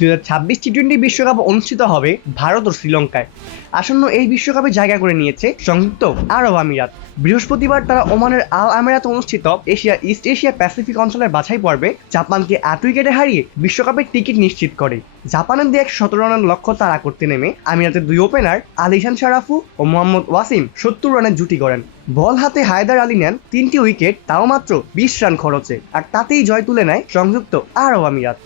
2026 টি-20 বিশ্বকাপ অনুষ্ঠিত হবে ভারত ও শ্রীলঙ্কায়। আসন্ন এই বিশ্বকাপে জায়গা করে নিয়েছে সংযুক্ত আরব আমিরাত। বৃহস্পতিবার তারা ওমানের আল আমিরাতে অনুষ্ঠিত ইস্ট এশিয়া প্যাসিফিক অঞ্চলের বাছাই পর্বে জাপানকে 8 উইকেটে হারিয়ে বিশ্বকাপের টিকিট নিশ্চিত করে। জাপানের দিয়ে 117 রানের লক্ষ্য তাড়া করতে নেমে আমিরাতের দুই ওপেনার আলিশান শারাফু ও মোহাম্মদ ওয়াসিম 70 রানের জুটি করেন। বল হাতে হায়দার আলী নেন 3টি উইকেট, তাও মাত্র 20 রান খরচে, আর তাতেই জয় তুলে নেয় সংযুক্ত আরব আমিরাত।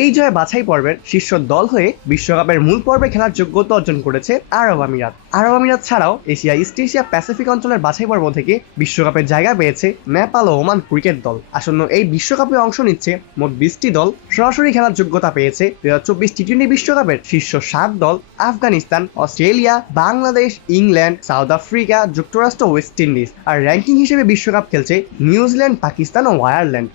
এই জয়ে বাছাই পর্বের শীর্ষ দল হয়ে বিশ্বকাপের মূল পর্বে খেলার যোগ্যতা অর্জন করেছে আরব আমিরাত। আরব আমিরাত ছাড়াও ইস্ট এশিয়া প্যাসিফিক অঞ্চলের বাছাই পর্ব থেকে বিশ্বকাপের জায়গা পেয়েছে নেপাল ও ওমান ক্রিকেট দল। আসন্ন এই বিশ্বকাপে অংশ নিচ্ছে মোট 20টি দল। সরাসরি খেলার যোগ্যতা পেয়েছে 2024 টি-20 বিশ্বকাপের শীর্ষ 7 দল: Afghanistan, Australia, Bangladesh, England, south Africa, যুক্তরাষ্ট্র, ওয়েস্ট ইন্ডিজ। আর র্যাঙ্কিং হিসেবে বিশ্বকাপ খেলছে নিউজিল্যান্ড, পাকিস্তান ও আয়ারল্যান্ড।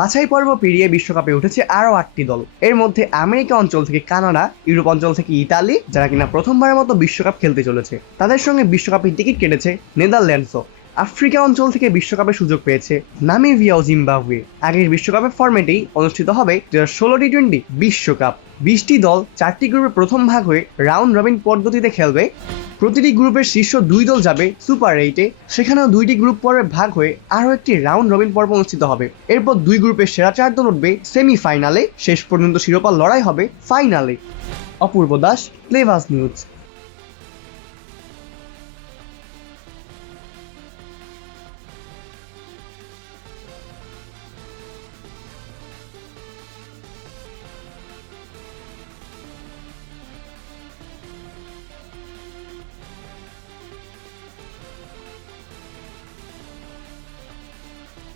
বাছাই পর্ব পেরিয়ে বিশ্বকাপে উঠেছে আরও 8টি দল। এর মধ্যে আমেরিকা অঞ্চল থেকে কানাডা, ইউরোপ অঞ্চল থেকে ইতালি, যারা কিনা প্রথমবারের মতো বিশ্বকাপ খেলতে চলেছে, তাদের সঙ্গে বিশ্বকাপের টিকিট কেটেছে নেদারল্যান্ডসও। আফ্রিকা অঞ্চল থেকে বিশ্বকাপের সুযোগ পেয়েছে নামিবিয়া ও জিম্বাবুয়ে। আগের বিশ্বকাপের ফরম্যাটেই অনুষ্ঠিত হবে 2016 টি-20 বিশ্বকাপ। 20টি দল 4টি গ্রুপে প্রথম ভাগ হয়ে রাউন্ড রবিন পদ্ধতিতে খেলবে। প্রতিটি গ্রুপের শীর্ষ 2 দল যাবে সুপার 8-এ, সেখানেও 2টি গ্রুপ পর্বে ভাগ হয়ে আরও একটি রাউন্ড রবিন পর্ব অনুষ্ঠিত হবে। এরপর 2 গ্রুপের সেরা 4 দল উঠবে সেমিফাইনালে, শেষ পর্যন্ত শিরোপা লড়াই হবে ফাইনালে। অপূর্ব দাস, প্লেভাস নিউজ।